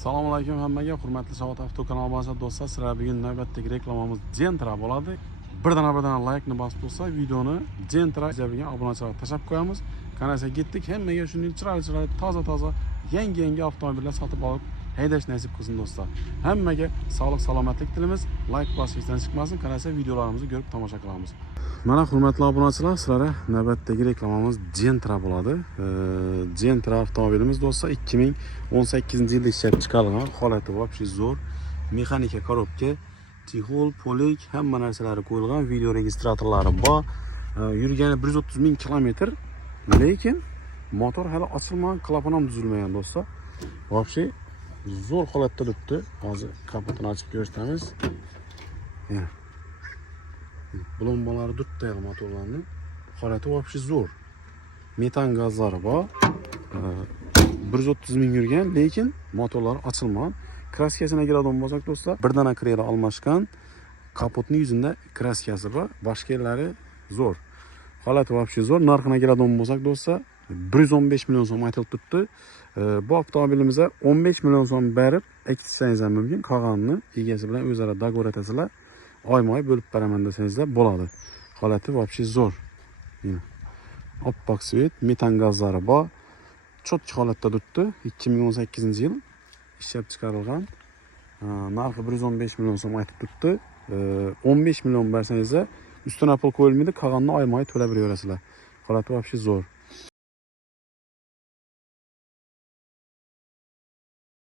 Assalomu alaykum hammaga, hurmatli Savat Avto kanali bo'yicha do'stlar, sizlar bugun navbatdagi reklamamiz Gentra bo'ladi. Birdan like ni bosib tursa, videoni Gentra jabiga obunachilarga tashab qo'yamiz. Qanasa ketdik, hammaga shunday chiroyli, toza, yangi avtomobillar sotib olib haydash nasib qilsin do'stlar. Hammaga sog'lik, salomatlik tilamiz. Like bosishdan chiqmasin, qanasa videolarimizni ko'rib tomosha qilamiz. Mana hurmatli obunachilar, sizlarga navbatdagi reklamamiz Gentra bo'ladi. Gentra avtomobilimiz do'stlar 2018-yilda ishlab chiqarilgan, holati вообще zo'r. Mexanika korobka, tixol, polik, hamma narsalari qo'yilgan, video registratorlari bor. Yurgani 130 ming kilometr, lekin motor hali ochilmagan, klapan ham tuzilmagan do'stlar. Вообще zo'r holatda turibdi. Hozir kapotini ochib ko'rsatamiz. Blombalari durtdaydi motorlarni. Holati вообще zo'r. Metan gazlari bor. 130 ming yurgan, lekin motorlari ochilmagan. Kraskasini keladigan bo'lsak do'stlar, birdan akrela almashgan. Kapotning yuzida kraskasi bor, boshqalari zo'r. Holati вообще zo'r. Narxini keladigan bo'lsak do'stlar, 115 million so'm aytilib turibdi. Bu avtomobilimizga 15 million so'm berib ekitsangiz ham mumkin. Qolganini egasi bilan o'zaro dogovor etasizlar. Oyma-oy bo'lib beraman desangizlar bo'ladi. Holati вообще zo'r. Oppoq svet, metan gazlari bor. Chotki holatda turibdi. 2018-yil ishlab chiqarilgan. Narxi 115 million so'm aytib turibdi. 15 million bersangizlar, ustuna pul qo'yilmaydi, qolganini oyma-oy to'lab beraverasizlar. Holati вообще zo'r.